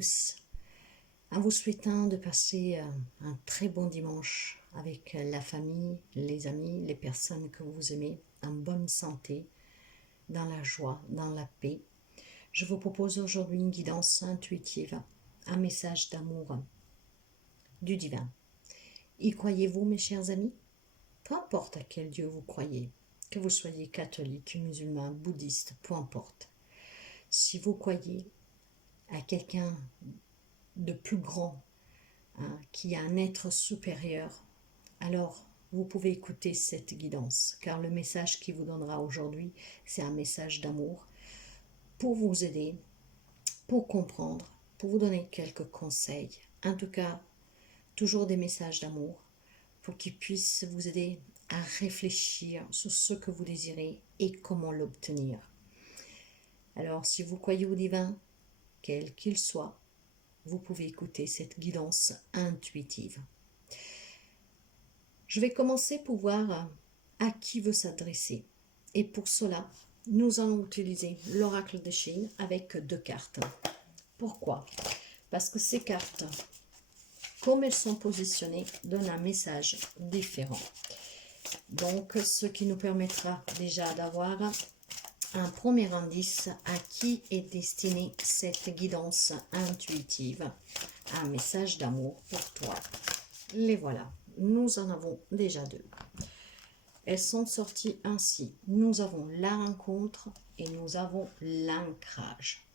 tous, en vous souhaitant de passer un très bon dimanche avec la famille, les amis, les personnes que vous aimez, en bonne santé, dans la joie, dans la paix. Je vous propose aujourd'hui une guidance intuitive, un message d'amour du divin. Y croyez-vous, mes chers amis? Peu importe à quel Dieu vous croyez, que vous soyez catholique, musulman, bouddhiste, peu importe. Si vous croyez à quelqu'un de plus grand, qui a un être supérieur, alors vous pouvez écouter cette guidance, car le message qu'il vous donnera aujourd'hui, c'est un message d'amour pour vous aider, pour comprendre, pour vous donner quelques conseils. En tout cas, toujours des messages d'amour pour qu'ils puissent vous aider à réfléchir sur ce que vous désirez et comment l'obtenir. Alors, si vous croyez au divin, quel qu'il soit, vous pouvez écouter cette guidance intuitive. Je vais commencer pour voir à qui veut s'adresser. Et pour cela, nous allons utiliser l'oracle de Chine avec 2 cartes. Pourquoi? Parce que ces cartes, comme elles sont positionnées, donnent un message différent. Donc, ce qui nous permettra déjà d'avoir un premier indice à qui est destinée cette guidance intuitive. Un message d'amour pour toi. Les voilà. Nous en avons déjà 2. Elles sont sorties ainsi. Nous avons la rencontre et nous avons l'ancrage.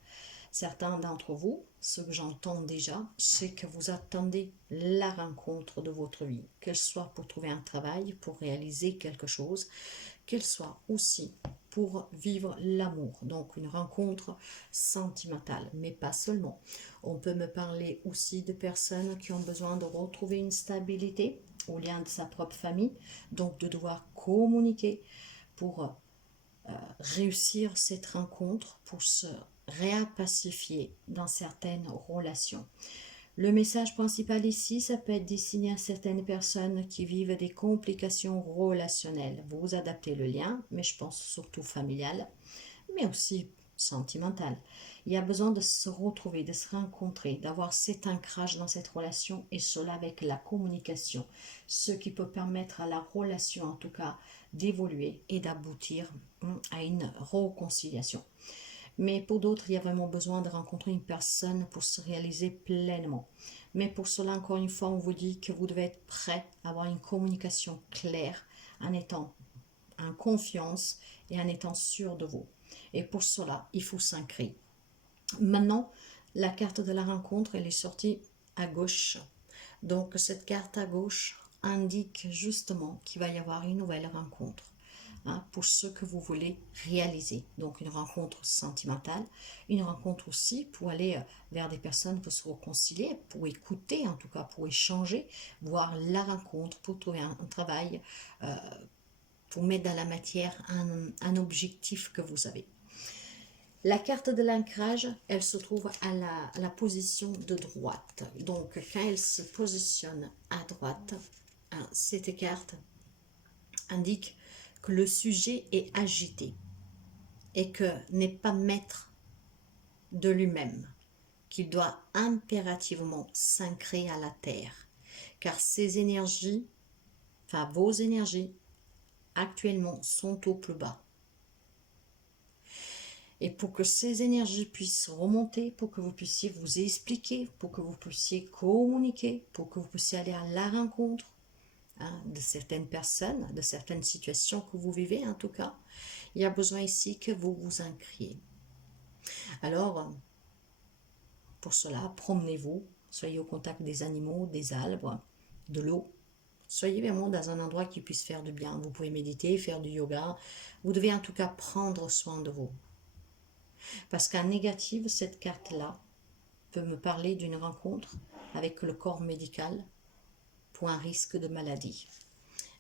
Certains d'entre vous, ce que j'entends déjà, c'est que vous attendez la rencontre de votre vie, qu'elle soit pour trouver un travail, pour réaliser quelque chose, qu'elle soit aussi pour vivre l'amour, donc une rencontre sentimentale, mais pas seulement. On peut me parler aussi de personnes qui ont besoin de retrouver une stabilité au lien de sa propre famille, donc de devoir communiquer pour réussir cette rencontre, pour se réapacifier dans certaines relations. Le message principal ici, ça peut être destiné à certaines personnes qui vivent des complications relationnelles. Vous adaptez le lien, mais je pense surtout familial, mais aussi sentimental. Il y a besoin de se retrouver, de se rencontrer, d'avoir cet ancrage dans cette relation, et cela avec la communication, ce qui peut permettre à la relation, en tout cas, d'évoluer et d'aboutir à une réconciliation. Mais pour d'autres, il y a vraiment besoin de rencontrer une personne pour se réaliser pleinement. Mais pour cela, encore une fois, on vous dit que vous devez être prêt à avoir une communication claire, en étant en confiance et en étant sûr de vous. Et pour cela, il faut s'ancrer. Maintenant, la carte de la rencontre, elle est sortie à gauche. Donc, cette carte à gauche indique justement qu'il va y avoir une nouvelle rencontre. Pour ce que vous voulez réaliser. Donc une rencontre sentimentale, une rencontre aussi pour aller vers des personnes pour se réconcilier, pour écouter, en tout cas pour échanger, voir la rencontre, pour trouver un travail, pour mettre dans la matière un objectif que vous avez. La carte de l'ancrage, elle se trouve à la position de droite. Donc quand elle se positionne à droite, cette carte indique que le sujet est agité et que n'est pas maître de lui-même, qu'il doit impérativement s'ancrer à la terre, car ses énergies, enfin vos énergies, actuellement sont au plus bas. Et pour que ces énergies puissent remonter, pour que vous puissiez vous expliquer, pour que vous puissiez communiquer, pour que vous puissiez aller à la rencontre, de certaines personnes, de certaines situations que vous vivez en tout cas, il y a besoin ici que vous vous ancriez. Alors, pour cela, promenez-vous, soyez au contact des animaux, des arbres, de l'eau. Soyez vraiment dans un endroit qui puisse faire du bien. Vous pouvez méditer, faire du yoga. Vous devez en tout cas prendre soin de vous. Parce qu'en négative, cette carte-là peut me parler d'une rencontre avec le corps médical pour un risque de maladie.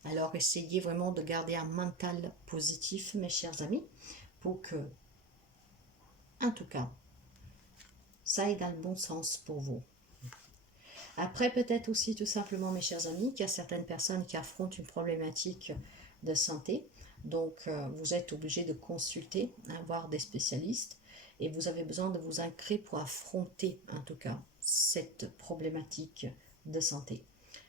Alors essayez vraiment de garder un mental positif, mes chers amis, pour que, en tout cas, ça aille dans le bon sens pour vous. Après, peut-être aussi tout simplement, mes chers amis, qu'il y a certaines personnes qui affrontent une problématique de santé. Donc, vous êtes obligé de consulter, voir des spécialistes. et vous avez besoin de vous ancrer pour affronter, en tout cas, cette problématique de santé.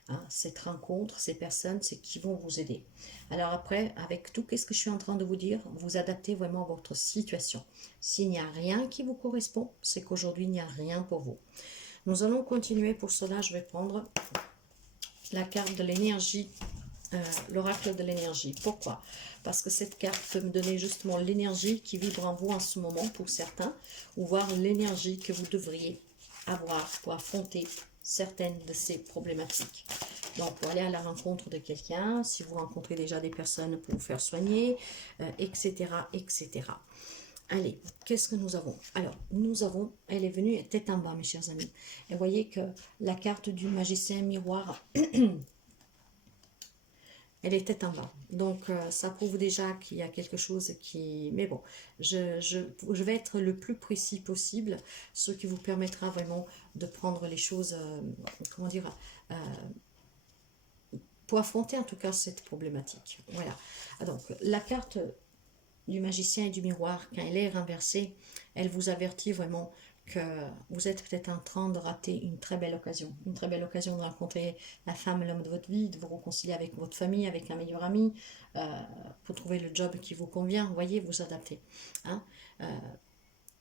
Hein, cette rencontre, ces personnes, c'est qui vont vous aider. Alors après, avec tout ce que je suis en train de vous dire, vous adaptez vraiment à votre situation. S'il n'y a rien qui vous correspond, c'est qu'aujourd'hui, il n'y a rien pour vous. Nous allons continuer. Pour cela, je vais prendre la carte de l'énergie, l'oracle de l'énergie. Pourquoi? Parce que cette carte peut me donner justement l'énergie qui vibre en vous en ce moment pour certains, ou voir l'énergie que vous devriez avoir pour affronter certaines de ces problématiques. Donc, pour aller à la rencontre de quelqu'un, si vous rencontrez déjà des personnes pour vous faire soigner, etc., etc. Allez, qu'est-ce que nous avons? Alors, nous avons, elle est venue tête en bas, mes chers amis. Et vous voyez que la carte du magicien miroir, elle est tête en bas. Donc, ça prouve déjà qu'il y a quelque chose qui... Mais bon, je vais être le plus précis possible, ce qui vous permettra vraiment de prendre les choses, comment dire, pour affronter en tout cas cette problématique. Voilà. Donc, la carte du magicien et du miroir, quand elle est renversée, elle vous avertit vraiment que vous êtes peut-être en train de rater une très belle occasion de rencontrer la femme, l'homme de votre vie, de vous réconcilier avec votre famille, avec un meilleur ami, pour trouver le job qui vous convient, vous voyez, vous adapter. Hein.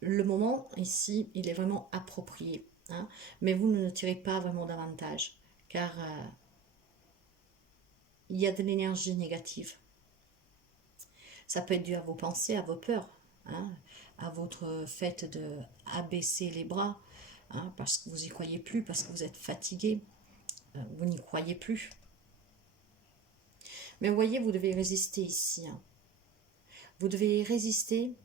Le moment ici, il est vraiment approprié, hein, mais vous ne tirez pas vraiment d'avantage, car il y a de l'énergie négative. Ça peut être dû à vos pensées, à vos peurs, hein, à votre fait de abaisser les bras, hein, parce que vous n'y croyez plus, parce que vous êtes fatigué, vous n'y croyez plus. Mais vous voyez, vous devez résister ici. Hein. Vous devez résister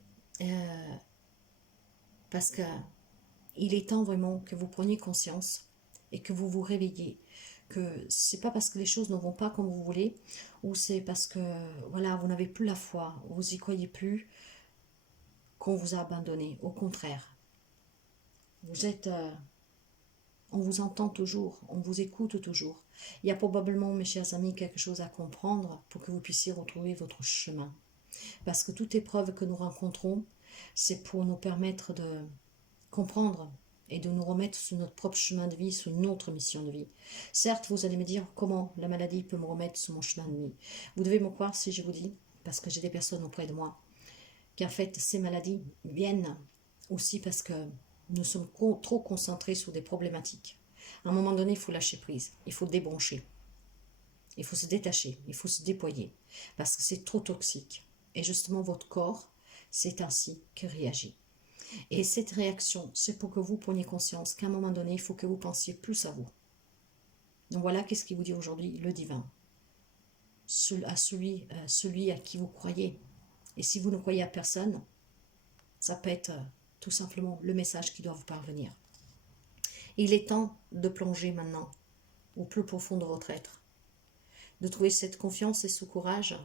parce que il est temps vraiment que vous preniez conscience et que vous vous réveillez. Que c'est pas parce que les choses ne vont pas comme vous voulez, ou c'est parce que voilà, vous n'avez plus la foi, vous n'y croyez plus, qu'on vous a abandonné. Au contraire, vous êtes, on vous entend toujours, on vous écoute toujours. Il y a probablement, mes chers amis, quelque chose à comprendre pour que vous puissiez retrouver votre chemin. Parce que toute épreuve que nous rencontrons, c'est pour nous permettre de comprendre et de nous remettre sur notre propre chemin de vie, sur notre mission de vie. Certes, vous allez me dire comment la maladie peut me remettre sur mon chemin de vie. Vous devez me croire si je vous dis, parce que j'ai des personnes auprès de moi, qu'en fait, ces maladies viennent aussi parce que nous sommes trop concentrés sur des problématiques. À un moment donné, il faut lâcher prise, il faut débrancher, il faut se détacher, il faut se déployer, parce que c'est trop toxique. Et justement, votre corps, c'est ainsi qu'il réagit. Et cette réaction, c'est pour que vous preniez conscience qu'à un moment donné, il faut que vous pensiez plus à vous. Donc voilà, qu'est-ce qu'il vous dit aujourd'hui, le divin. À celui à qui vous croyez. Et si vous ne croyez à personne, ça peut être tout simplement le message qui doit vous parvenir. Il est temps de plonger maintenant au plus profond de votre être, de trouver cette confiance et ce courage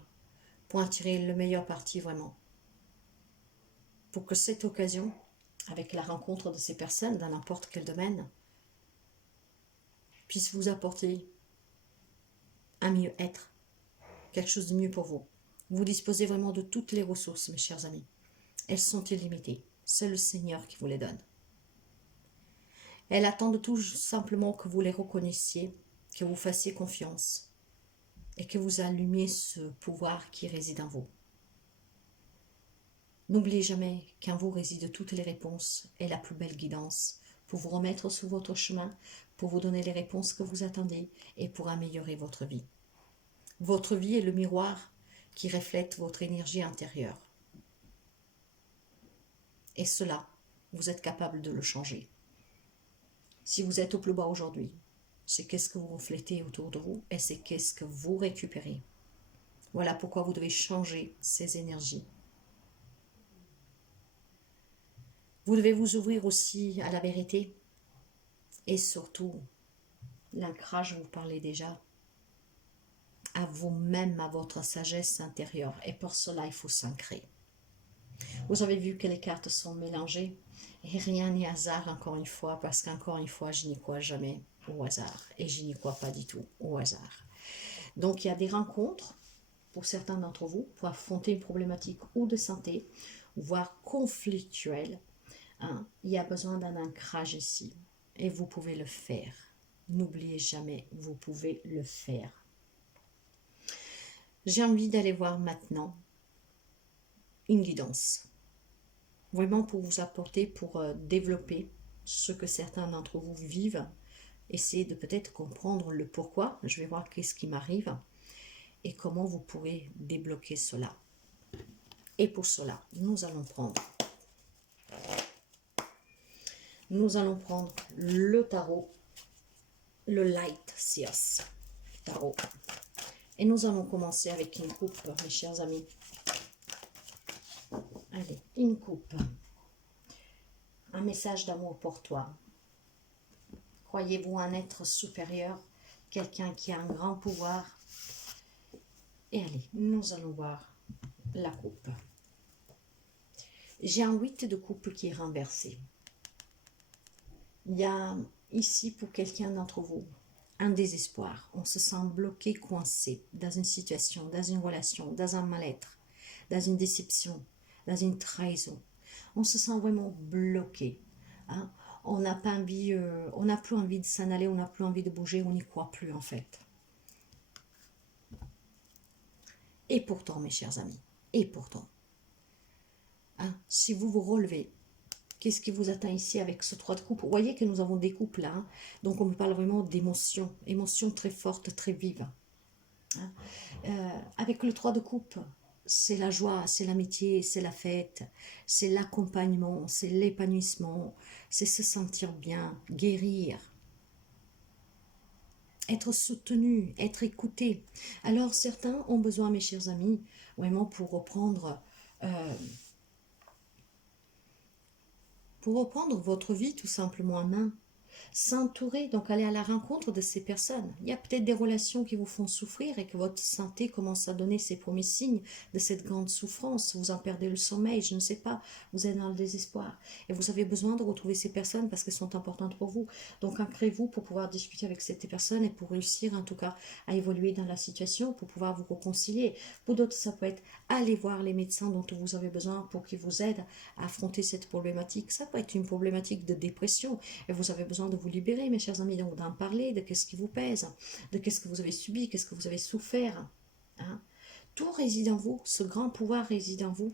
pour en tirer le meilleur parti vraiment. Pour que cette occasion, avec la rencontre de ces personnes dans n'importe quel domaine, puisse vous apporter un mieux-être, quelque chose de mieux pour vous. Vous disposez vraiment de toutes les ressources, mes chers amis. Elles sont illimitées. C'est le Seigneur qui vous les donne. Elle attend de tout simplement que vous les reconnaissiez, que vous fassiez confiance et que vous allumiez ce pouvoir qui réside en vous. N'oubliez jamais qu'en vous résident toutes les réponses et la plus belle guidance pour vous remettre sur votre chemin, pour vous donner les réponses que vous attendez et pour améliorer votre vie. Votre vie est le miroir qui reflète votre énergie intérieure. Et cela, vous êtes capable de le changer. Si vous êtes au plus bas aujourd'hui, c'est qu'est-ce que vous reflétez autour de vous et c'est qu'est-ce que vous récupérez. Voilà pourquoi vous devez changer ces énergies. Vous devez vous ouvrir aussi à la vérité et surtout, l'ancrage, je vous parlais déjà, à vous-même, à votre sagesse intérieure. Et pour cela, il faut s'ancrer. Vous avez vu que les cartes sont mélangées et rien n'est hasard encore une fois, parce qu'encore une fois, je n'y crois jamais au hasard et je n'y crois pas du tout au hasard. Donc il y a des rencontres pour certains d'entre vous pour affronter une problématique ou de santé, voire conflictuelle, Hein. Il y a besoin d'un ancrage ici. Et vous pouvez le faire. N'oubliez jamais, vous pouvez le faire. J'ai envie d'aller voir maintenant une guidance. Vraiment pour vous apporter, pour développer ce que certains d'entre vous vivent. Essayez de peut-être comprendre le pourquoi. Je vais voir qu'est-ce qui m'arrive et comment vous pourrez débloquer cela. Et pour cela, nous allons prendre le tarot, le Light Seers tarot. Et nous allons commencer avec une coupe, mes chers amis. Allez, une coupe. Un message d'amour pour toi. Croyez-vous un être supérieur, quelqu'un qui a un grand pouvoir? Et allez, nous allons voir la coupe. J'ai un 8 de coupe qui est renversé. Il y a ici pour quelqu'un d'entre vous un désespoir. On se sent bloqué, coincé dans une situation, dans une relation, dans un mal-être, dans une déception, dans une trahison. On se sent vraiment bloqué. Hein? On n'a pas envie, on n'a plus envie de s'en aller, on n'a plus envie de bouger, on n'y croit plus en fait. Et pourtant, mes chers amis, et pourtant, hein, si vous vous relevez, qu'est-ce qui vous attend ici avec ce 3 de coupe? Vous voyez que nous avons des coupes là, hein, donc on me parle vraiment d'émotions, émotions très fortes, très vives. Hein. Avec le 3 de coupe, c'est la joie, c'est l'amitié, c'est la fête, c'est l'accompagnement, c'est l'épanouissement, c'est se sentir bien, guérir, être soutenu, être écouté. Alors certains ont besoin, mes chers amis, vraiment pour reprendre votre vie tout simplement en main. S'entourer, donc aller à la rencontre de ces personnes. Il y a peut-être des relations qui vous font souffrir et que votre santé commence à donner ses premiers signes de cette grande souffrance. Vous en perdez le sommeil, je ne sais pas, vous êtes dans le désespoir. Et vous avez besoin de retrouver ces personnes parce qu'elles sont importantes pour vous. Donc ancrez-vous pour pouvoir discuter avec ces personnes et pour réussir en tout cas à évoluer dans la situation, pour pouvoir vous réconcilier. Pour d'autres, ça peut être aller voir les médecins dont vous avez besoin pour qu'ils vous aident à affronter cette problématique. Ça peut être une problématique de dépression et vous avez besoin de vous libérer, mes chers amis, donc d'en parler, de qu'est-ce qui vous pèse, de qu'est-ce que vous avez subi, qu'est-ce que vous avez souffert. Hein. Tout réside en vous, ce grand pouvoir réside en vous.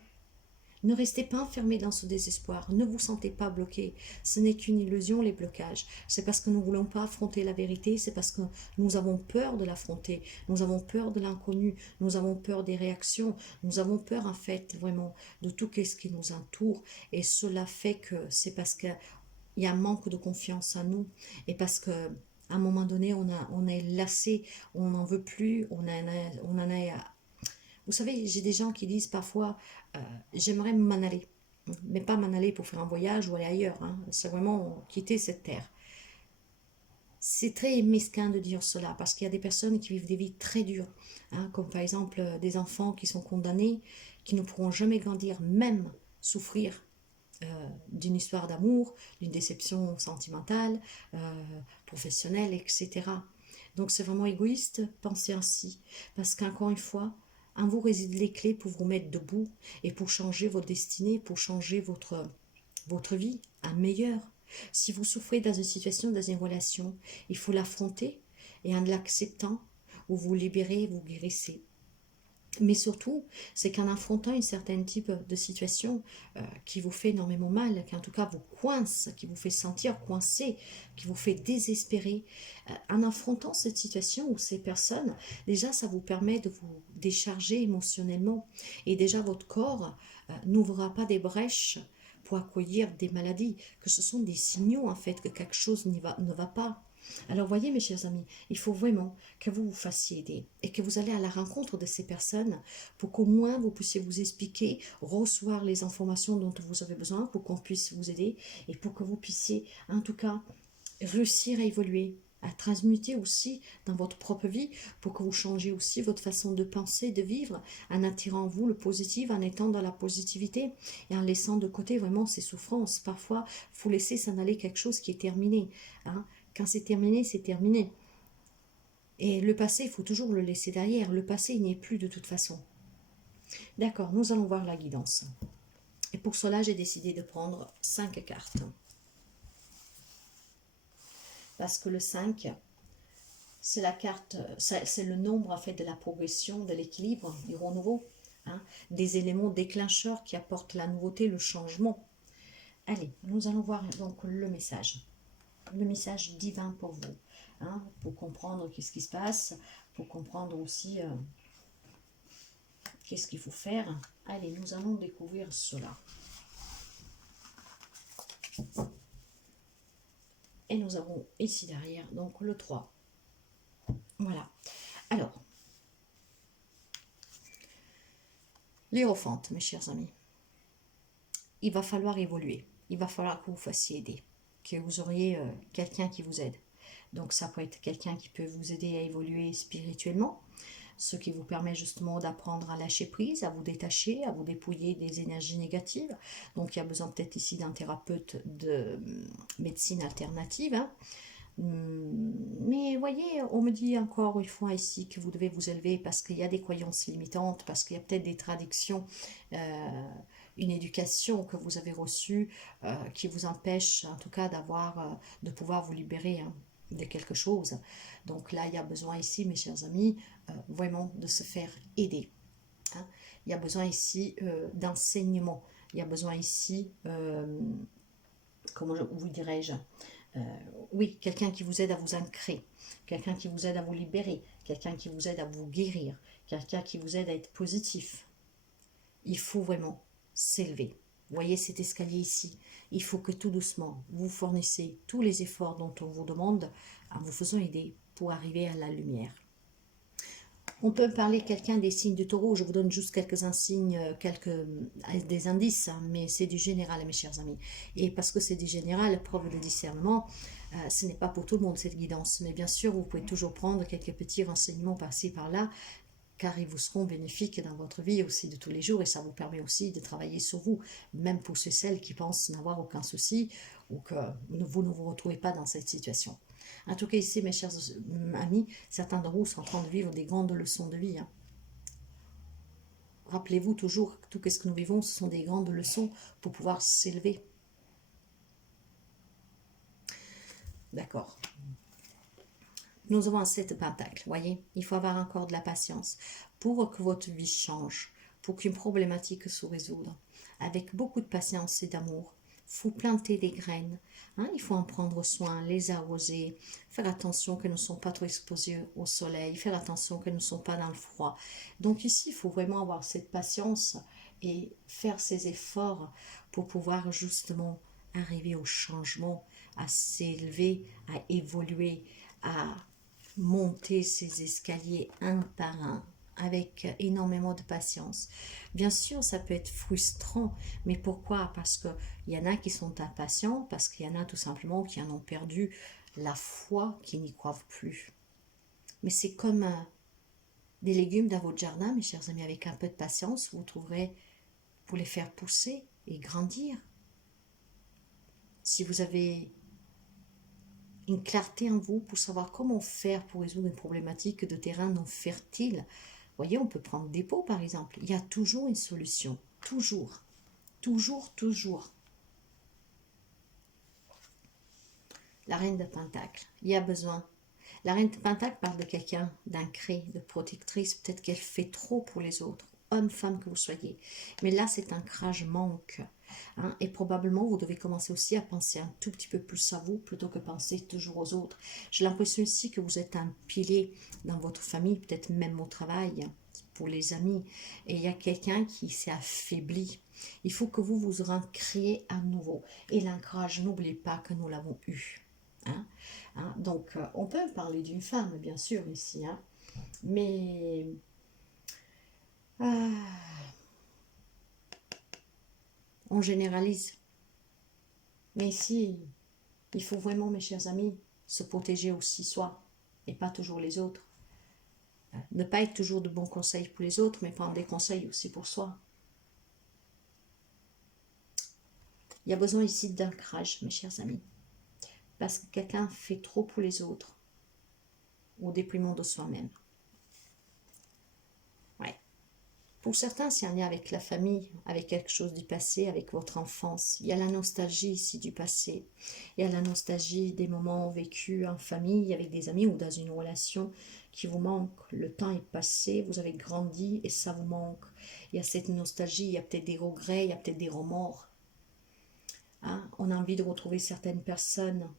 Ne restez pas enfermés dans ce désespoir, ne vous sentez pas bloqué. Ce n'est qu'une illusion, les blocages. C'est parce que nous ne voulons pas affronter la vérité, c'est parce que nous avons peur de l'affronter, nous avons peur de l'inconnu, nous avons peur des réactions, nous avons peur en fait vraiment de tout ce qui nous entoure. Et cela fait que c'est parce que il y a un manque de confiance en nous et parce que à un moment donné on est lassé, on n'en veut plus, on en a. Vous savez, j'ai des gens qui disent parfois j'aimerais m'en aller, mais pas m'en aller pour faire un voyage ou aller ailleurs, hein. C'est vraiment quitter cette terre. C'est très mesquin de dire cela parce qu'il y a des personnes qui vivent des vies très dures, hein, comme par exemple des enfants qui sont condamnés, qui ne pourront jamais grandir, même souffrir d'une histoire d'amour, d'une déception sentimentale, professionnelle, etc. Donc c'est vraiment égoïste, penser ainsi, parce qu'encore une fois, en vous résident les clés pour vous mettre debout et pour changer votre destinée, pour changer votre vie à meilleur. Si vous souffrez dans une situation, dans une relation, il faut l'affronter et en l'acceptant, vous vous libérez, vous guérissez. Mais surtout, c'est qu'en affrontant une certaine type de situation qui vous fait énormément mal, qui en tout cas vous coince, qui vous fait sentir coincé, qui vous fait désespérer, en affrontant cette situation ou ces personnes, déjà ça vous permet de vous décharger émotionnellement. Et déjà votre corps n'ouvrira pas des brèches pour accueillir des maladies, que ce sont des signaux en fait que quelque chose ne va pas. Alors voyez mes chers amis, il faut vraiment que vous vous fassiez aider et que vous allez à la rencontre de ces personnes pour qu'au moins vous puissiez vous expliquer, recevoir les informations dont vous avez besoin pour qu'on puisse vous aider et pour que vous puissiez en tout cas réussir à évoluer, à transmuter aussi dans votre propre vie pour que vous changiez aussi votre façon de penser, de vivre en attirant en vous le positif, en étant dans la positivité et en laissant de côté vraiment ces souffrances. Parfois, il faut laisser s'en aller quelque chose qui est terminé. Hein. Quand c'est terminé, c'est terminé. Et le passé, il faut toujours le laisser derrière. Le passé, il n'y est plus de toute façon. D'accord, nous allons voir la guidance. Et pour cela, j'ai décidé de prendre 5 cartes. Parce que le 5, c'est la carte, c'est le nombre en fait de la progression, de l'équilibre, du renouveau, hein, des éléments déclencheurs qui apportent la nouveauté, le changement. Allez, nous allons voir donc le message divin pour vous, hein, pour comprendre qu'est-ce qui se passe, pour comprendre aussi qu'est-ce qu'il faut faire. Allez, nous allons découvrir cela. Et nous avons ici derrière, donc le 3. Voilà. Alors, l'Hiérophante, mes chers amis, il va falloir évoluer. Il va falloir que vous fassiez aider, que vous auriez quelqu'un qui vous aide. Donc, ça peut être quelqu'un qui peut vous aider à évoluer spirituellement, ce qui vous permet justement d'apprendre à lâcher prise, à vous détacher, à vous dépouiller des énergies négatives. Donc, il y a besoin peut-être ici d'un thérapeute de médecine alternative, hein. Mais voyez, on me dit encore une fois ici que vous devez vous élever parce qu'il y a des croyances limitantes, parce qu'il y a peut-être des traductions, une éducation que vous avez reçue qui vous empêche en tout cas de pouvoir vous libérer, hein, de quelque chose. Donc là, il y a besoin ici, mes chers amis, vraiment de se faire aider, hein. Il y a besoin ici d'enseignement. Il y a besoin ici, comment vous dirais-je, oui, quelqu'un qui vous aide à vous ancrer, quelqu'un qui vous aide à vous libérer, quelqu'un qui vous aide à vous guérir, quelqu'un qui vous aide à être positif. Il faut vraiment s'élever. Vous voyez cet escalier ici. Il faut que tout doucement, vous fournissez tous les efforts dont on vous demande en vous faisant aider pour arriver à la lumière. On peut parler quelqu'un des signes du taureau. Je vous donne juste quelques insignes, des indices, hein, mais c'est du général, mes chers amis. Et parce que c'est du général, preuve de discernement, ce n'est pas pour tout le monde cette guidance. Mais bien sûr, vous pouvez toujours prendre quelques petits renseignements par-ci, par-là, car ils vous seront bénéfiques dans votre vie aussi de tous les jours. Et ça vous permet aussi de travailler sur vous, même pour ceux et celles qui pensent n'avoir aucun souci ou que vous ne vous retrouvez pas dans cette situation. En tout cas, ici, mes chers amis, certains d'entre vous sont en train de vivre des grandes leçons de vie, hein. Rappelez-vous toujours que tout ce que nous vivons, ce sont des grandes leçons pour pouvoir s'élever. D'accord. Nous avons un 7 pentacles, voyez. Il faut avoir encore de la patience pour que votre vie change, pour qu'une problématique se résoudre. Avec beaucoup de patience et d'amour, il faut planter des graines, hein, il faut en prendre soin, les arroser, faire attention qu'elles ne sont pas trop exposées au soleil, faire attention qu'elles ne sont pas dans le froid. Donc ici, il faut vraiment avoir cette patience et faire ces efforts pour pouvoir justement arriver au changement, à s'élever, à évoluer, à monter ces escaliers un par un avec énormément de patience. Bien sûr, ça peut être frustrant, mais pourquoi? Parce qu'il y en a qui sont impatients, parce qu'il y en a tout simplement qui en ont perdu la foi, qui n'y croient plus. Mais c'est comme des légumes dans votre jardin, mes chers amis, avec un peu de patience, vous trouverez pour les faire pousser et grandir. Si vous avez une clarté en vous pour savoir comment faire pour résoudre une problématique de terrain non fertile. Vous voyez, on peut prendre des pots par exemple. Il y a toujours une solution. Toujours. Toujours, toujours. La reine de Pentacle. Il y a besoin. La reine de Pentacle parle de quelqu'un d'ancré, de protectrice. Peut-être qu'elle fait trop pour les autres. Homme, femme que vous soyez. Mais là, cet ancrage manque. Hein, et probablement, vous devez commencer aussi à penser un tout petit peu plus à vous plutôt que penser toujours aux autres. J'ai l'impression ici que vous êtes un pilier dans votre famille, peut-être même au travail, pour les amis. Et il y a quelqu'un qui s'est affaibli. Il faut que vous vous ancriez à nouveau. Et l'ancrage, n'oubliez pas que nous l'avons eu. Hein? Hein? Donc, on peut parler d'une femme, bien sûr, ici. Hein? Mais... on généralise. Mais ici, il faut vraiment, mes chers amis, se protéger aussi soi et pas toujours les autres. Ne pas être toujours de bons conseils pour les autres, mais prendre des conseils aussi pour soi. Il y a besoin ici d'ancrage, mes chers amis. Parce que quelqu'un fait trop pour les autres au déprimant de soi-même. Ouais. Pour certains, c'est un lien avec la famille, avec quelque chose du passé, avec votre enfance. Il y a la nostalgie ici du passé. Il y a la nostalgie des moments vécus en famille, avec des amis ou dans une relation qui vous manque. Le temps est passé, vous avez grandi et ça vous manque. Il y a cette nostalgie, il y a peut-être des regrets, il y a peut-être des remords. Hein? On a envie de retrouver certaines personnes,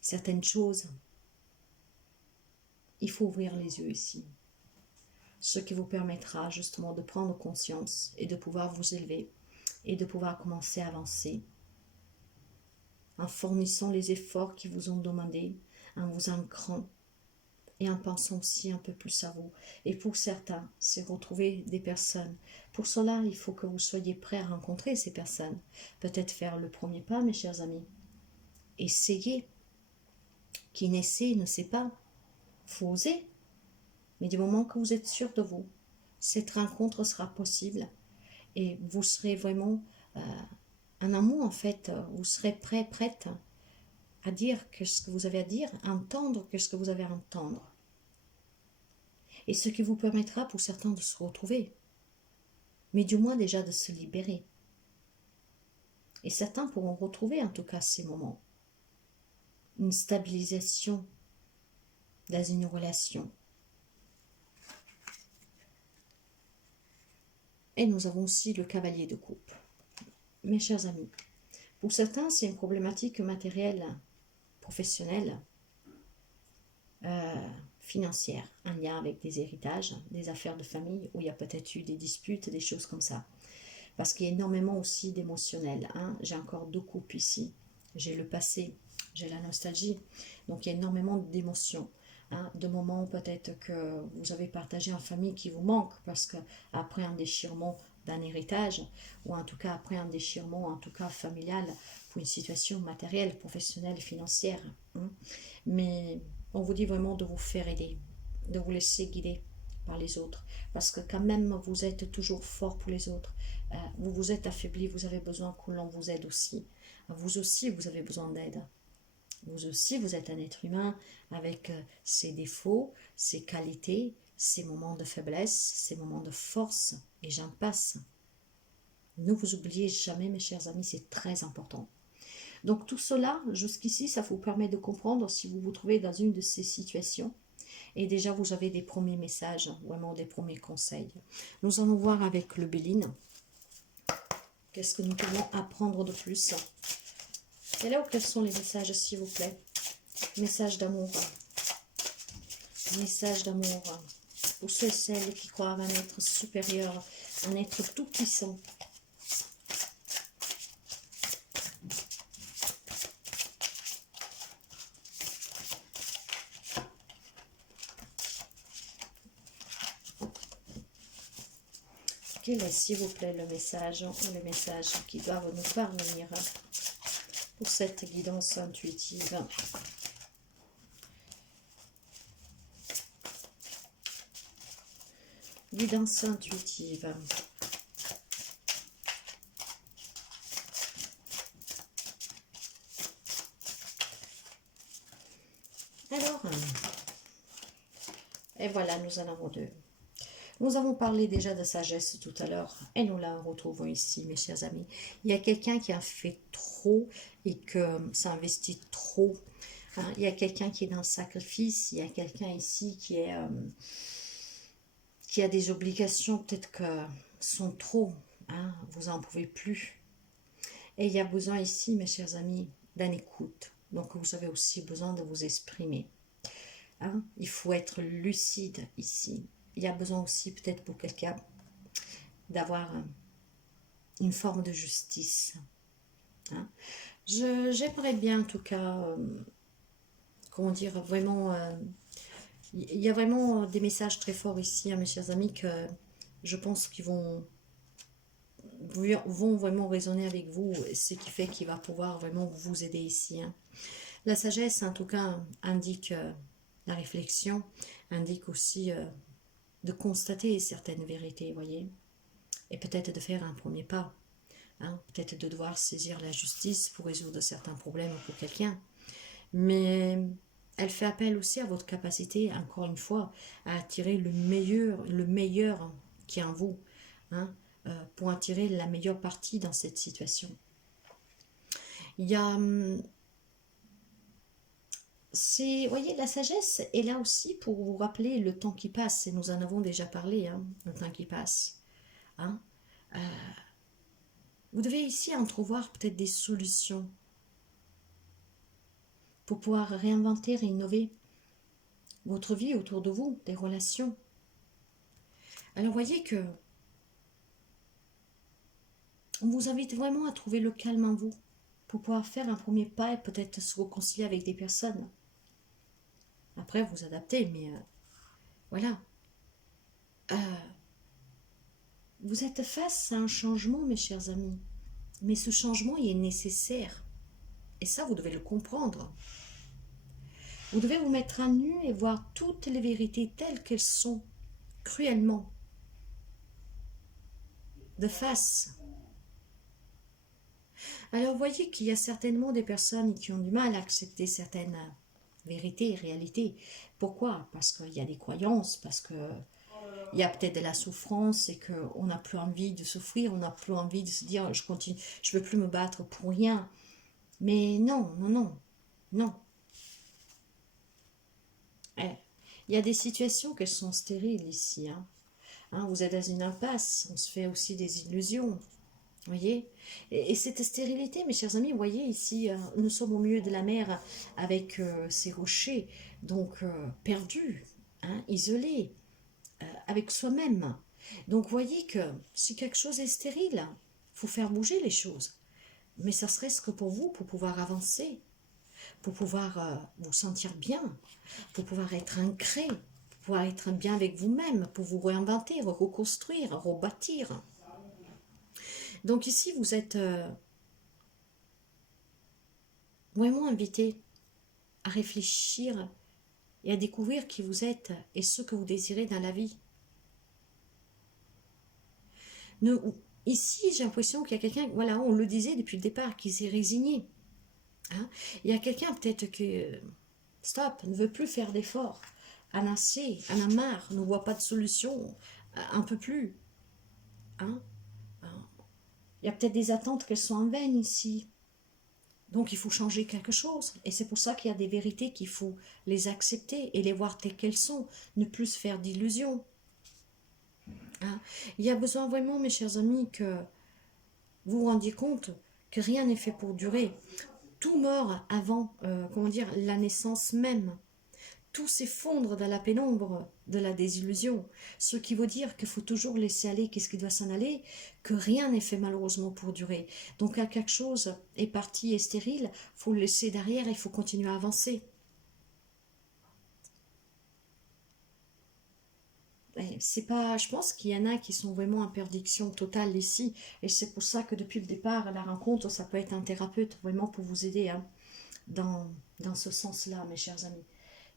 certaines choses. Il faut ouvrir les yeux ici. Ce qui vous permettra justement de prendre conscience et de pouvoir vous élever et de pouvoir commencer à avancer en fournissant les efforts qui vous ont demandé, en vous ancrant et en pensant aussi un peu plus à vous. Et pour certains, c'est retrouver des personnes. Pour cela, il faut que vous soyez prêts à rencontrer ces personnes. Peut-être faire le premier pas, mes chers amis. Essayez. Qui n'essaie ne sait pas. Faut oser. Mais du moment que vous êtes sûr de vous, cette rencontre sera possible et vous serez vraiment en amour en fait, vous serez prête à dire ce que vous avez à dire, à entendre ce que vous avez à entendre. Et ce qui vous permettra pour certains de se retrouver, mais du moins déjà de se libérer. Et certains pourront retrouver en tout cas ces moments, une stabilisation dans une relation. Et nous avons aussi le cavalier de coupe. Mes chers amis, pour certains, c'est une problématique matérielle, professionnelle, financière, un lien avec des héritages, des affaires de famille, où il y a peut-être eu des disputes, des choses comme ça. Parce qu'il y a énormément aussi d'émotionnel. Hein. J'ai encore 2 coupes ici. J'ai le passé, j'ai la nostalgie. Donc il y a énormément d'émotions. Hein, de moments peut-être que vous avez partagé en famille qui vous manquent parce qu'après un déchirement d'un héritage ou en tout cas après un déchirement en tout cas familial pour une situation matérielle, professionnelle, financière. Hein. Mais on vous dit vraiment de vous faire aider, de vous laisser guider par les autres parce que quand même vous êtes toujours fort pour les autres. Vous vous êtes affaibli, vous avez besoin que l'on vous aide aussi. Vous aussi, vous avez besoin d'aide. Vous aussi, vous êtes un être humain avec ses défauts, ses qualités, ses moments de faiblesse, ses moments de force, et j'en passe. Ne vous oubliez jamais, mes chers amis, c'est très important. Donc tout cela, jusqu'ici, ça vous permet de comprendre si vous vous trouvez dans une de ces situations. Et déjà, vous avez des premiers messages, vraiment des premiers conseils. Nous allons voir avec le Béline. Qu'est-ce que nous pouvons apprendre de plus? Et là, quels sont les messages, s'il vous plaît? Message d'amour. Message d'amour. Pour ceux et celles qui croient à un être supérieur, un être tout puissant. Quel est, s'il vous plaît, le message ou les messages qui doivent nous parvenir pour cette guidance intuitive? Guidance intuitive. Alors, et voilà, nous en avons 2. Nous avons parlé déjà de sagesse tout à l'heure et nous la retrouvons ici, mes chers amis. Il y a quelqu'un qui a fait trop et que ça investit trop. Hein. Il y a quelqu'un qui est dans le sacrifice. Il y a quelqu'un ici qui a des obligations peut-être que sont trop. Hein. Vous n'en pouvez plus. Et il y a besoin ici, mes chers amis, d'une écoute. Donc vous avez aussi besoin de vous exprimer. Hein. Il faut être lucide ici. Il y a besoin aussi peut-être pour quelqu'un d'avoir une forme de justice. Hein. J'aimerais bien en tout cas, comment dire, vraiment, il y a vraiment des messages très forts ici, hein, mes chers amis, que je pense qu'ils vont vraiment résonner avec vous, ce qui fait qu'il va pouvoir vraiment vous aider ici. Hein. La sagesse, en tout cas, indique la réflexion, indique aussi de constater certaines vérités, voyez, et peut-être de faire un premier pas, hein, peut-être de devoir saisir la justice pour résoudre certains problèmes pour quelqu'un, mais elle fait appel aussi à votre capacité, encore une fois, à attirer le meilleur qui est en vous, hein, pour en tirer la meilleure partie dans cette situation. Il y a... Vous voyez, la sagesse est là aussi pour vous rappeler le temps qui passe, et nous en avons déjà parlé, hein, le temps qui passe. Hein. Vous devez ici entrevoir peut-être des solutions pour pouvoir réinventer, réinnover votre vie autour de vous, des relations. Alors voyez que on vous invite vraiment à trouver le calme en vous pour pouvoir faire un premier pas et peut-être se réconcilier avec des personnes. Après, vous adaptez, mais voilà. Vous êtes face à un changement, mes chers amis. Mais ce changement, il est nécessaire. Et ça, vous devez le comprendre. Vous devez vous mettre à nu et voir toutes les vérités telles qu'elles sont, cruellement, de face. Alors, vous voyez qu'il y a certainement des personnes qui ont du mal à accepter certaines vérités et réalités. Pourquoi? Parce qu'il y a des croyances, parce que il y a peut-être de la souffrance et qu'on n'a plus envie de souffrir, on n'a plus envie de se dire je continue, je ne veux plus me battre pour rien. Mais non, non, non, non. Il y a des situations qui sont stériles ici. Vous êtes dans une impasse, on se fait aussi des illusions. Vous voyez, et cette stérilité, mes chers amis, vous voyez ici, nous sommes au milieu de la mer avec ces rochers, donc perdus, isolés, avec soi-même. Donc vous voyez que si quelque chose est stérile, il faut faire bouger les choses. Mais ça serait ce que pour vous, pour pouvoir avancer, pour pouvoir vous sentir bien, pour pouvoir être ancré, pour pouvoir être bien avec vous-même, pour vous réinventer, reconstruire, rebâtir. Donc ici, vous êtes vraiment invité à réfléchir et à découvrir qui vous êtes et ce que vous désirez dans la vie. Ici, j'ai l'impression qu'il y a quelqu'un, voilà, on le disait depuis le départ, qui s'est résigné. Il y a quelqu'un peut-être qui, stop, ne veut plus faire d'efforts, en a assez, en a marre, ne voit pas de solution, un peu plus. Il y a peut-être des attentes qu'elles sont en vain ici. Donc il faut changer quelque chose. Et c'est pour ça qu'il y a des vérités qu'il faut les accepter et les voir telles qu'elles sont, ne plus se faire d'illusions. Il y a besoin vraiment, mes chers amis, que vous vous rendiez compte que rien n'est fait pour durer. Tout meurt avant, la naissance même. Tout s'effondre dans la pénombre de la désillusion. Ce qui veut dire qu'il faut toujours laisser aller qu'est-ce qui doit s'en aller, que rien n'est fait malheureusement pour durer. Donc quand quelque chose est parti et stérile, il faut le laisser derrière et il faut continuer à avancer. C'est pas, je pense qu'il y en a qui sont vraiment en perdition totale ici, et c'est pour ça que depuis le départ, la rencontre, ça peut être un thérapeute vraiment pour vous aider dans ce sens-là, mes chers amis.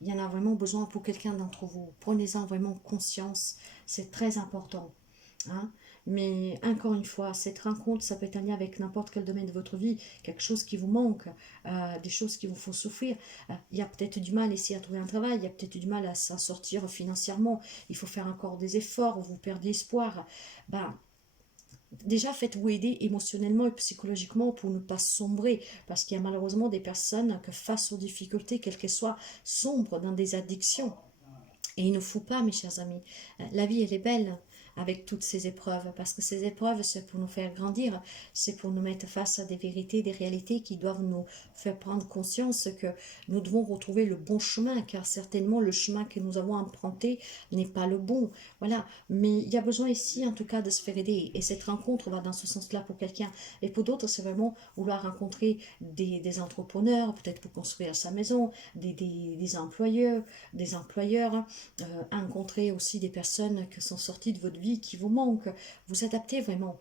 Il y en a vraiment besoin pour quelqu'un d'entre vous. Prenez-en vraiment conscience, c'est très important. Mais encore une fois, cette rencontre, ça peut être un lien avec n'importe quel domaine de votre vie, quelque chose qui vous manque, des choses qui vous font souffrir. Il y a peut-être du mal ici à trouver un travail, il y a peut-être du mal à s'en sortir financièrement, il faut faire encore des efforts, vous perdez espoir. Déjà, faites-vous aider émotionnellement et psychologiquement pour ne pas sombrer, parce qu'il y a malheureusement des personnes que face aux difficultés, quelles qu'elles soient, sombrent dans des addictions. Et il ne faut pas, mes chers amis. La vie, elle est belle avec toutes ces épreuves, parce que ces épreuves, c'est pour nous faire grandir, c'est pour nous mettre face à des vérités, des réalités qui doivent nous faire prendre conscience que nous devons retrouver le bon chemin, car certainement le chemin que nous avons emprunté n'est pas le bon. Voilà, mais il y a besoin ici, en tout cas, de se faire aider, et cette rencontre va dans ce sens-là pour quelqu'un, et pour d'autres, c'est vraiment vouloir rencontrer des entrepreneurs, peut-être pour construire sa maison, des employeurs, rencontrer aussi des personnes qui sont sorties de votre vie, qui vous manquent, vous adaptez vraiment.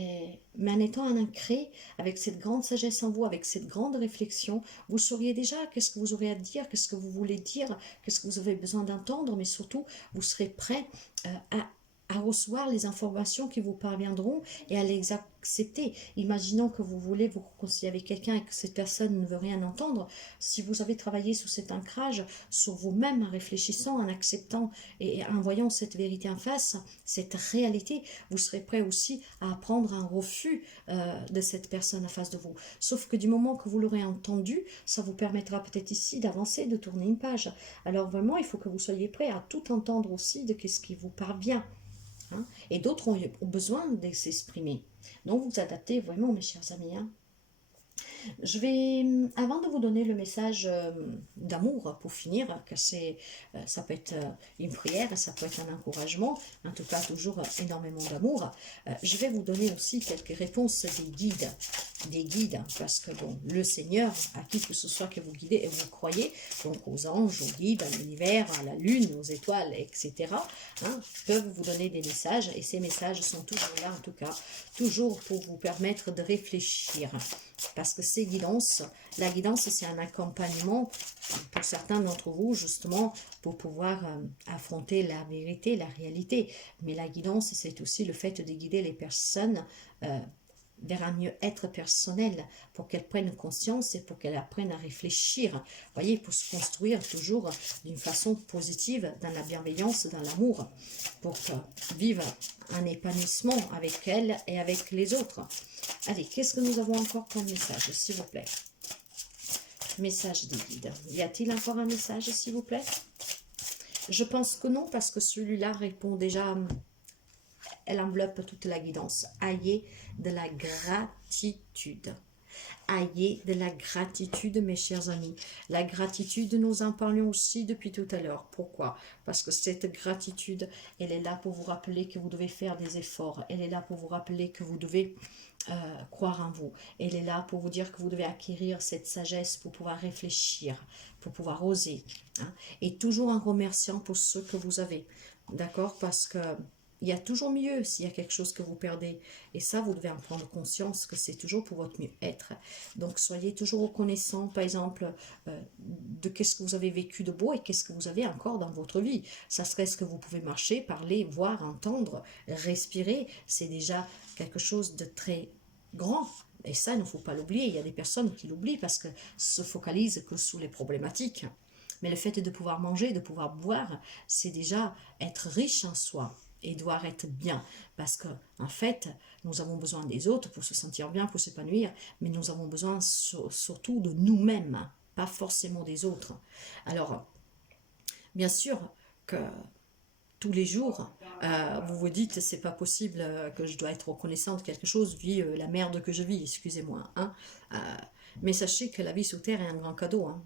Mais en étant ancré avec cette grande sagesse en vous, avec cette grande réflexion, vous sauriez déjà qu'est-ce que vous aurez à dire, qu'est-ce que vous voulez dire, qu'est-ce que vous avez besoin d'entendre, mais surtout, vous serez prêt à à recevoir les informations qui vous parviendront et à les accepter. Imaginons que vous voulez vous réconcilier avec quelqu'un et que cette personne ne veut rien entendre. Si vous avez travaillé sur cet ancrage, sur vous-même, en réfléchissant, en acceptant et en voyant cette vérité en face, cette réalité, vous serez prêt aussi à apprendre un refus de cette personne en face de vous. Sauf que du moment que vous l'aurez entendu, ça vous permettra peut-être ici d'avancer, de tourner une page. Alors vraiment, il faut que vous soyez prêt à tout entendre aussi de ce qui vous parvient. Hein, et d'autres ont besoin de s'exprimer. Donc vous adaptez vraiment, mes chers amis. Hein. Je vais, avant de vous donner le message d'amour pour finir, que ça peut être une prière, ça peut être un encouragement, en tout cas toujours énormément d'amour, je vais vous donner aussi quelques réponses des guides, parce que bon, le Seigneur, à qui que ce soit que vous guidez et vous croyez, donc aux anges, aux guides, à l'univers, à la lune, aux étoiles, etc., hein, peuvent vous donner des messages, et ces messages sont toujours là, en tout cas, toujours pour vous permettre de réfléchir. Parce que ces guidances, la guidance, c'est un accompagnement pour certains d'entre vous, justement, pour pouvoir affronter la vérité, la réalité. Mais la guidance, c'est aussi le fait de guider les personnes vers un mieux-être personnel, pour qu'elles prennent conscience et pour qu'elles apprennent à réfléchir. Vous voyez, pour se construire toujours d'une façon positive, dans la bienveillance, dans l'amour, pour vivre un épanouissement avec elles et avec les autres. Allez, qu'est-ce que nous avons encore comme message, s'il vous plaît? Message des guides. Y a-t-il encore un message, s'il vous plaît? Je pense que non, parce que celui-là répond déjà, elle enveloppe toute la guidance. Ayez de la gratitude. Ayez de la gratitude, mes chers amis. La gratitude, nous en parlions aussi depuis tout à l'heure. Pourquoi? Parce que cette gratitude, elle est là pour vous rappeler que vous devez faire des efforts. Elle est là pour vous rappeler que vous devez croire en vous. Elle est là pour vous dire que vous devez acquérir cette sagesse pour pouvoir réfléchir, pour pouvoir oser. Hein, et toujours en remerciant pour ce que vous avez. D'accord? Parce que il y a toujours mieux s'il y a quelque chose que vous perdez. Et ça, vous devez en prendre conscience que c'est toujours pour votre mieux-être. Donc, soyez toujours reconnaissant, par exemple, de qu'est-ce que vous avez vécu de beau et qu'est-ce que vous avez encore dans votre vie. Ça serait ce que vous pouvez marcher, parler, voir, entendre, respirer. C'est déjà quelque chose de très grand. Et ça, il ne faut pas l'oublier. Il y a des personnes qui l'oublient parce que se focalisent que sur les problématiques. Mais le fait de pouvoir manger, de pouvoir boire, c'est déjà être riche en soi et devoir être bien. Parce que, en fait, nous avons besoin des autres pour se sentir bien, pour s'épanouir, mais nous avons besoin surtout de nous-mêmes, pas forcément des autres. Alors, bien sûr que tous les jours, vous vous dites, c'est pas possible que je dois être reconnaissante de quelque chose, vu la merde que je vis, excusez-moi. Hein. Mais sachez que la vie sur Terre est un grand cadeau. Hein.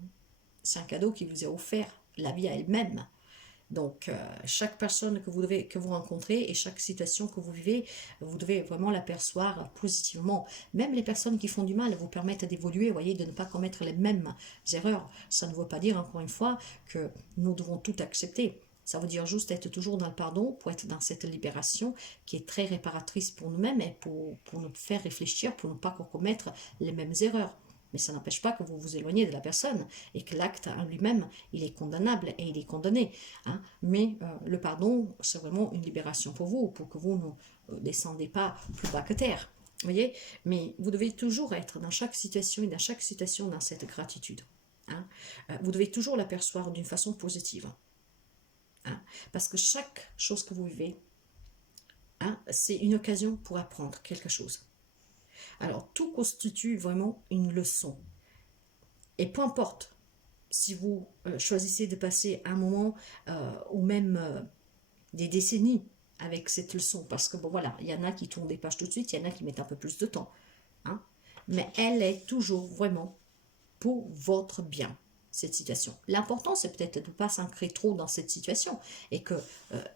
C'est un cadeau qui vous est offert, la vie à elle-même. Donc, chaque personne que vous rencontrez et chaque situation que vous vivez, vous devez vraiment l'apercevoir positivement. Même les personnes qui font du mal vous permettent d'évoluer, voyez, de ne pas commettre les mêmes erreurs. Ça ne veut pas dire, encore une fois, que nous devons tout accepter. Ça veut dire juste être toujours dans le pardon, pour être dans cette libération qui est très réparatrice pour nous-mêmes et pour nous faire réfléchir, pour ne pas commettre les mêmes erreurs. Mais ça n'empêche pas que vous vous éloignez de la personne et que l'acte en lui-même, il est condamnable et il est condamné. Hein. Mais le pardon, c'est vraiment une libération pour que vous ne descendez pas plus bas que terre. Vous voyez? Mais vous devez toujours être dans chaque situation et dans chaque situation dans cette gratitude. Hein. Vous devez toujours l'apercevoir d'une façon positive. Hein. Parce que chaque chose que vous vivez, hein, c'est une occasion pour apprendre quelque chose. Alors, tout constitue vraiment une leçon. Et peu importe si vous choisissez de passer un moment ou même des décennies avec cette leçon, parce que bon voilà, il y en a qui tournent des pages tout de suite, il y en a qui mettent un peu plus de temps. Hein, mais elle est toujours vraiment pour votre bien, cette situation. L'important, c'est peut-être de ne pas s'ancrer trop dans cette situation et que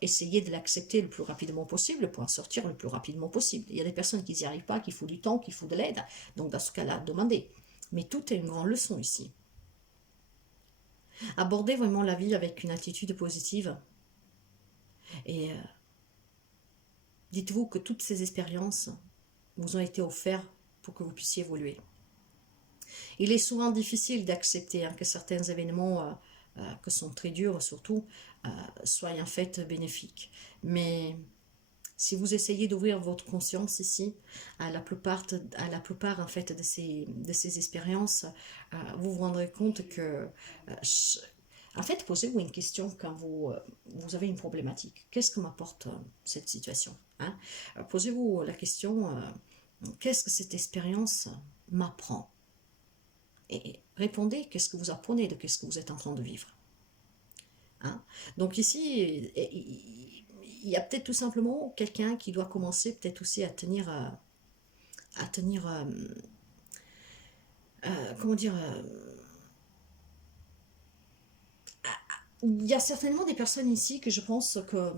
essayer de l'accepter le plus rapidement possible pour en sortir le plus rapidement possible. Il y a des personnes qui n'y arrivent pas, qu'il faut du temps, qu'il faut de l'aide. Donc, dans ce cas-là, demandez. Mais tout est une grande leçon ici. Abordez vraiment la vie avec une attitude positive et dites-vous que toutes ces expériences vous ont été offertes pour que vous puissiez évoluer. Il est souvent difficile d'accepter hein, que certains événements, que sont très durs surtout, soient en fait bénéfiques. Mais Si vous essayez d'ouvrir votre conscience ici, à la plupart en fait de ces expériences, vous vous rendrez compte que, en fait, posez-vous une question quand vous avez une problématique. Qu'est-ce que m'apporte cette situation, hein? Posez-vous la question, qu'est-ce que cette expérience m'apprend? Et répondez, qu'est-ce que vous apprenez de ce que vous êtes en train de vivre, hein? Donc ici, il y a peut-être tout simplement quelqu'un qui doit commencer peut-être aussi à tenir comment dire, il y a certainement des personnes ici que je pense que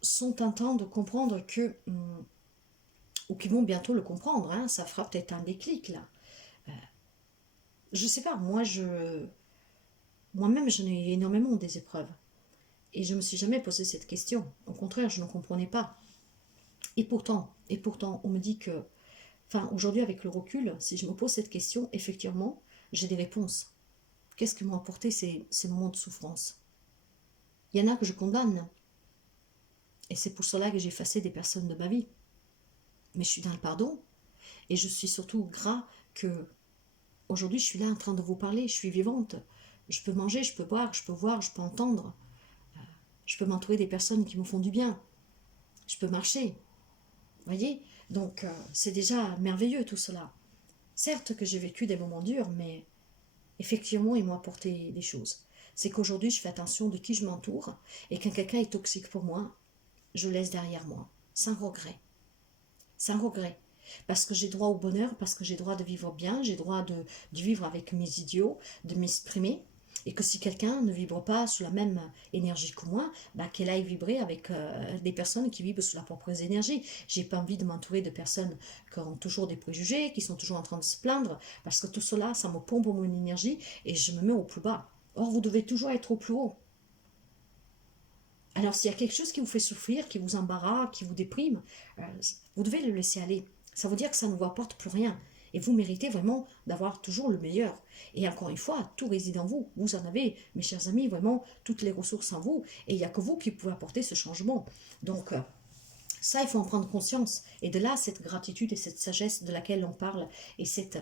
sont en train de comprendre que, ou qui vont bientôt le comprendre, hein, ça fera peut-être un déclic là. Je sais pas, moi-même j'en ai énormément des épreuves. Et je me suis jamais posé cette question. Au contraire, je ne comprenais pas. Et pourtant, on me dit que, enfin, aujourd'hui avec le recul, si je me pose cette question, effectivement, j'ai des réponses. Qu'est-ce que m'ont apporté ces moments de souffrance? Il y en a que je condamne. Et c'est pour cela que j'ai effacé des personnes de ma vie. Mais je suis dans le pardon. Et je suis surtout gras que aujourd'hui je suis là en train de vous parler. Je suis vivante. Je peux manger, je peux boire, je peux voir, je peux entendre. Je peux m'entourer des personnes qui me font du bien. Je peux marcher. Vous voyez? Donc c'est déjà merveilleux tout cela. Certes que j'ai vécu des moments durs, mais effectivement ils m'ont apporté des choses. C'est qu'aujourd'hui je fais attention de qui je m'entoure et quand quelqu'un est toxique pour moi, je le laisse derrière moi, sans regret. Sans regret. Parce que j'ai droit au bonheur, parce que j'ai droit de vivre bien, j'ai droit de vivre avec mes idiots, de m'exprimer. Et que si quelqu'un ne vibre pas sous la même énergie que moi, bah, qu'elle aille vibrer avec des personnes qui vibrent sous la propre énergie. J'ai pas envie de m'entourer de personnes qui ont toujours des préjugés, qui sont toujours en train de se plaindre, parce que tout cela, ça me pompe mon énergie et je me mets au plus bas. Or, vous devez toujours être au plus haut. Alors, s'il y a quelque chose qui vous fait souffrir, qui vous embarrasse, qui vous déprime, vous devez le laisser aller. Ça veut dire que ça ne vous apporte plus rien. Et vous méritez vraiment d'avoir toujours le meilleur. Et encore une fois, tout réside en vous. Vous en avez, mes chers amis, vraiment toutes les ressources en vous. Et il n'y a que vous qui pouvez apporter ce changement. Donc, ça, il faut en prendre conscience. Et de là, cette gratitude et cette sagesse de laquelle on parle et cet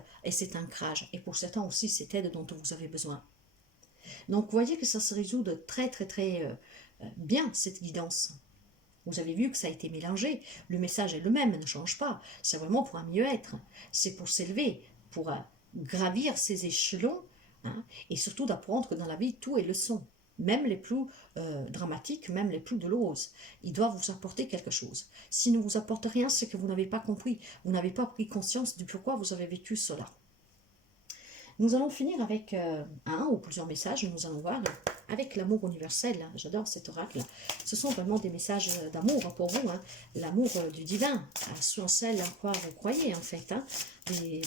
ancrage. Et pour certains aussi, cette aide dont vous avez besoin. Donc, vous voyez que ça se résout de très, très, très bien, cette guidance. Vous avez vu que ça a été mélangé. Le message est le même, ne change pas. C'est vraiment pour un mieux-être. C'est pour s'élever, pour gravir ces échelons, hein, et surtout d'apprendre que dans la vie, tout est leçon. Même les plus dramatiques, même les plus douloureuses. Ils doivent vous apporter quelque chose. S'ils ne vous apportent rien, c'est que vous n'avez pas compris. Vous n'avez pas pris conscience du pourquoi vous avez vécu cela. Nous allons finir avec un ou plusieurs messages. Nous allons voir avec l'amour universel. J'adore cet oracle. Ce sont vraiment des messages d'amour pour vous. Hein. L'amour du divin, selon celle en quoi vous croyez en fait. Hein.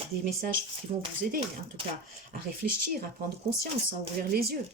Des messages qui vont vous aider, en tout cas, à réfléchir, à prendre conscience, à ouvrir les yeux.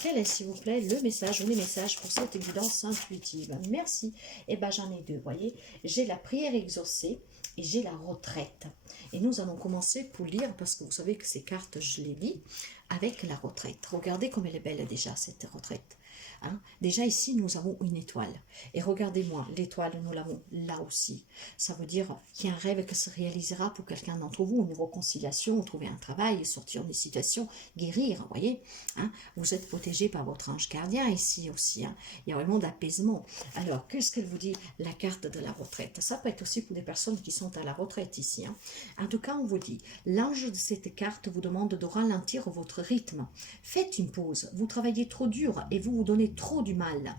Quel est, s'il vous plaît, le message ou les messages pour cette évidence intuitive? Merci. Eh bien, j'en ai deux, vous voyez. J'ai la prière exaucée et j'ai la retraite. Et nous allons commencer pour lire, parce que vous savez que ces cartes, je les lis, avec la retraite. Regardez comme elle est belle déjà, cette retraite. Hein? Déjà ici, nous avons une étoile. Et regardez-moi, l'étoile, nous l'avons là aussi. Ça veut dire qu'il y a un rêve qui se réalisera pour quelqu'un d'entre vous, une réconciliation, trouver un travail, sortir des situations, guérir, vous voyez. Hein? Vous êtes protégé par votre ange gardien ici aussi. Hein? Il y a vraiment d'apaisement. Alors, qu'est-ce qu'elle vous dit, la carte de la retraite? Ça peut être aussi pour des personnes qui sont à la retraite ici. Hein? En tout cas, on vous dit, l'ange de cette carte vous demande de ralentir votre rythme. Faites une pause. Vous travaillez trop dur et vous vous donnez trop du mal.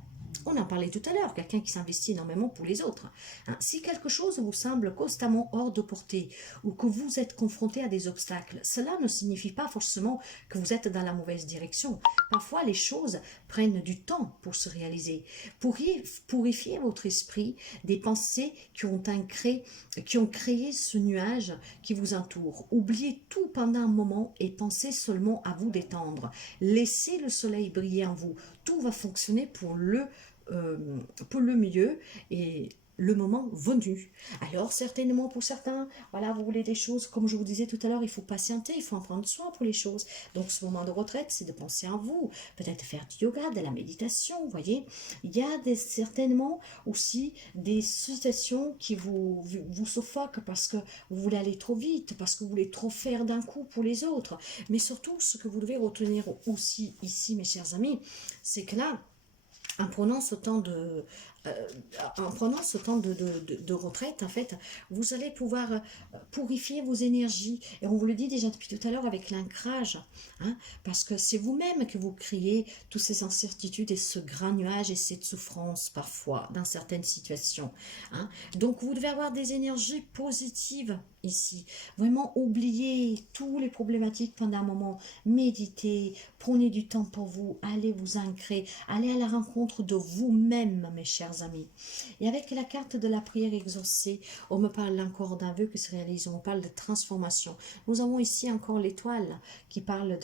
On en parlait tout à l'heure, quelqu'un qui s'investit énormément pour les autres. Hein, si quelque chose vous semble constamment hors de portée ou que vous êtes confronté à des obstacles, cela ne signifie pas forcément que vous êtes dans la mauvaise direction. Parfois, les choses prennent du temps pour se réaliser. Purifiez votre esprit des pensées qui ont créé ce nuage qui vous entoure. Oubliez tout pendant un moment et pensez seulement à vous détendre. Laissez le soleil briller en vous. Tout va fonctionner pour le mieux et le moment venu. Alors, certainement pour certains, voilà, vous voulez des choses, comme je vous disais tout à l'heure, il faut patienter, il faut en prendre soin pour les choses. Donc, ce moment de retraite, c'est de penser à vous, peut-être faire du yoga, de la méditation, vous voyez. Il y a certainement aussi des situations qui vous suffoquent parce que vous voulez aller trop vite, parce que vous voulez trop faire d'un coup pour les autres. Mais surtout, ce que vous devez retenir aussi ici, mes chers amis, c'est que là, en prenant ce temps euh, de retraite, en fait, vous allez pouvoir purifier vos énergies. Et on vous le dit déjà depuis tout à l'heure avec l'ancrage, hein, parce que c'est vous-même que vous créez toutes ces incertitudes et ce grand nuage et cette souffrance parfois dans certaines situations. Hein. Donc vous devez avoir des énergies positives ici. Vraiment oubliez tous les problématiques pendant un moment. Méditez, prenez du temps pour vous, allez vous ancrer, allez à la rencontre de vous-même, mes chers amis. Et avec la carte de la prière exaucée, on me parle encore d'un vœu que se réalise, on parle de transformation. Nous avons ici encore l'étoile qui parle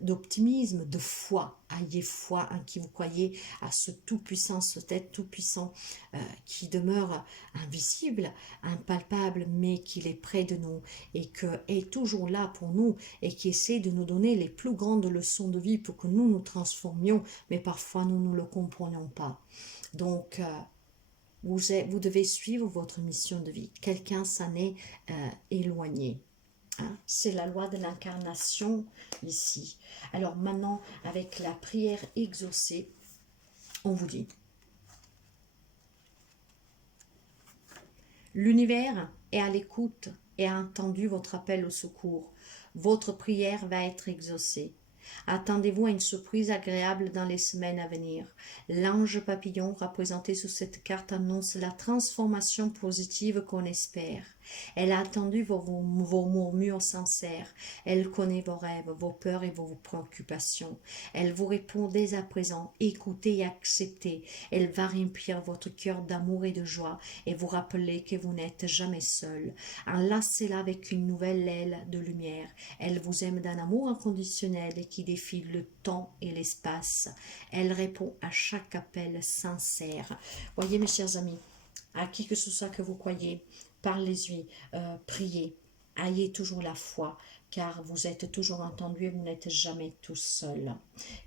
d'optimisme, de foi. Ayez foi en qui vous croyez, à ce tout-puissant, ce être tout-puissant qui demeure invisible, impalpable, mais qu'il est près de nous et qui est toujours là pour nous et qui essaie de nous donner les plus grandes leçons de vie pour que nous nous transformions, mais parfois nous ne le comprenons pas. Donc, vous devez suivre votre mission de vie. Quelqu'un s'en est éloigné. Hein? C'est la loi de l'incarnation ici. Alors maintenant, avec la prière exaucée, on vous dit: l'univers est à l'écoute et a entendu votre appel au secours. Votre prière va être exaucée. Attendez-vous à une surprise agréable dans les semaines à venir. L'ange papillon représenté sous cette carte annonce la transformation positive qu'on espère. Elle a attendu vos murmures sincères. Elle connaît vos rêves, vos peurs et vos préoccupations. Elle vous répond dès à présent. Écoutez et acceptez. Elle va remplir votre cœur d'amour et de joie et vous rappeler que vous n'êtes jamais seul. Enlacez-la avec une nouvelle aile de lumière. Elle vous aime d'un amour inconditionnel et qui défie le temps et l'espace. Elle répond à chaque appel sincère. Voyez, mes chers amis, à qui que ce soit que vous croyez, parlez-lui, priez, ayez toujours la foi, car vous êtes toujours entendu et vous n'êtes jamais tout seul.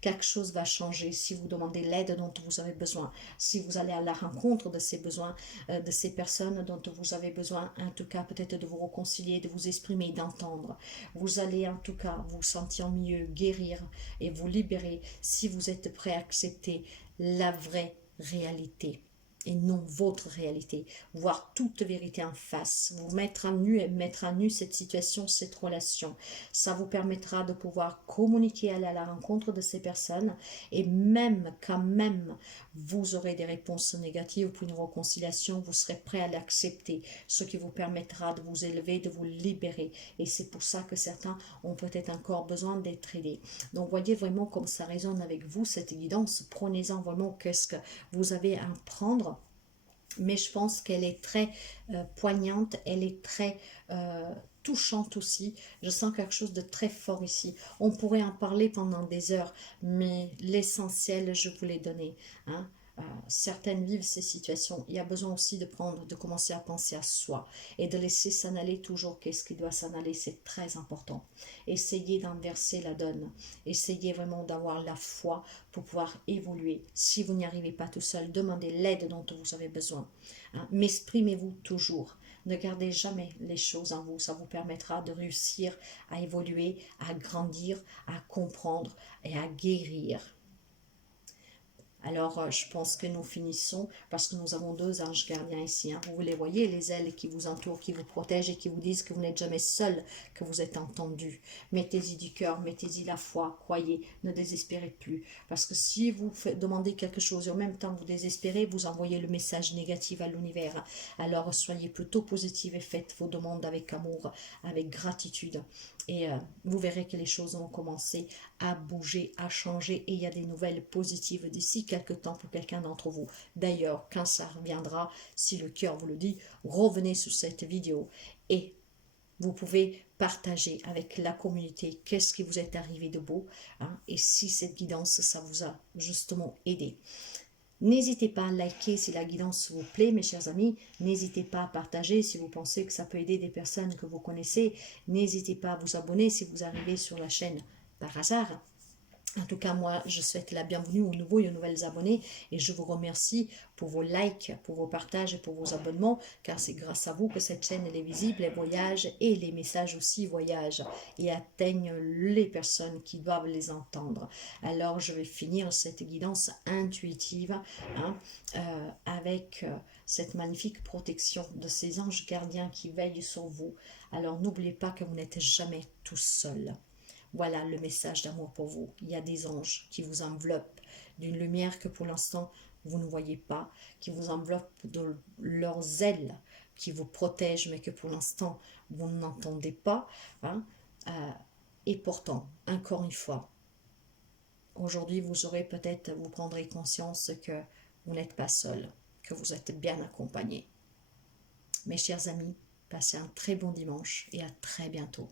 Quelque chose va changer si vous demandez l'aide dont vous avez besoin, si vous allez à la rencontre de ces besoins, de ces personnes dont vous avez besoin, en tout cas peut-être de vous réconcilier, de vous exprimer, d'entendre. Vous allez en tout cas vous sentir mieux, guérir et vous libérer si vous êtes prêt à accepter la vraie réalité et non votre réalité, voir toute vérité en face, vous mettre à nu et mettre à nu cette situation, cette relation. Ça vous permettra de pouvoir communiquer, aller à la rencontre de ces personnes et même quand même vous aurez des réponses négatives pour une réconciliation, vous serez prêt à l'accepter, ce qui vous permettra de vous élever, de vous libérer. Et c'est pour ça que certains ont peut-être encore besoin d'être aidés. Donc voyez vraiment comme ça résonne avec vous, cette guidance. Prenez-en vraiment qu'est-ce que vous avez à prendre. Mais je pense qu'elle est très poignante, elle est très touchante aussi. Je sens quelque chose de très fort ici. On pourrait en parler pendant des heures, mais l'essentiel, je vous l'ai donné. Hein. Certaines vivent ces situations. Il y a besoin aussi de commencer à penser à soi et de laisser s'en aller toujours. Qu'est-ce qui doit s'en aller? C'est très important. Essayez d'inverser la donne. Essayez vraiment d'avoir la foi pour pouvoir évoluer. Si vous n'y arrivez pas tout seul, demandez l'aide dont vous avez besoin. Hein. Mais exprimez-vous toujours. Ne gardez jamais les choses en vous. Ça vous permettra de réussir à évoluer, à grandir, à comprendre et à guérir. Alors, je pense que nous finissons parce que nous avons deux anges gardiens ici. Hein. Vous les voyez, les ailes qui vous entourent, qui vous protègent et qui vous disent que vous n'êtes jamais seul, que vous êtes entendu. Mettez-y du cœur, mettez-y la foi, croyez, ne désespérez plus. Parce que si vous demandez quelque chose et en même temps vous désespérez, vous envoyez le message négatif à l'univers. Alors, soyez plutôt positif et faites vos demandes avec amour, avec gratitude. Et vous verrez que les choses vont commencer à bouger, à changer et il y a des nouvelles positives d'ici quelques temps pour quelqu'un d'entre vous. D'ailleurs, quand ça reviendra, si le cœur vous le dit, revenez sur cette vidéo et vous pouvez partager avec la communauté qu'est-ce qui vous est arrivé de beau, hein, et si cette guidance, ça vous a justement aidé. N'hésitez pas à liker si la guidance vous plaît, mes chers amis. N'hésitez pas à partager si vous pensez que ça peut aider des personnes que vous connaissez. N'hésitez pas à vous abonner si vous arrivez sur la chaîne par hasard. En tout cas, moi, je souhaite la bienvenue aux nouveaux et aux nouvelles abonnés et je vous remercie pour vos likes, pour vos partages et pour vos abonnements, car c'est grâce à vous que cette chaîne elle est visible, elle voyage et les messages aussi voyagent et atteignent les personnes qui doivent les entendre. Alors, je vais finir cette guidance intuitive avec cette magnifique protection de ces anges gardiens qui veillent sur vous. Alors, n'oubliez pas que vous n'êtes jamais tout seul. Voilà le message d'amour pour vous. Il y a des anges qui vous enveloppent d'une lumière que pour l'instant vous ne voyez pas, qui vous enveloppent de leurs ailes, qui vous protègent mais que pour l'instant vous n'entendez pas. Et pourtant, encore une fois, aujourd'hui vous aurez peut-être, vous prendrez conscience que vous n'êtes pas seul, que vous êtes bien accompagné. Mes chers amis, passez un très bon dimanche et à très bientôt.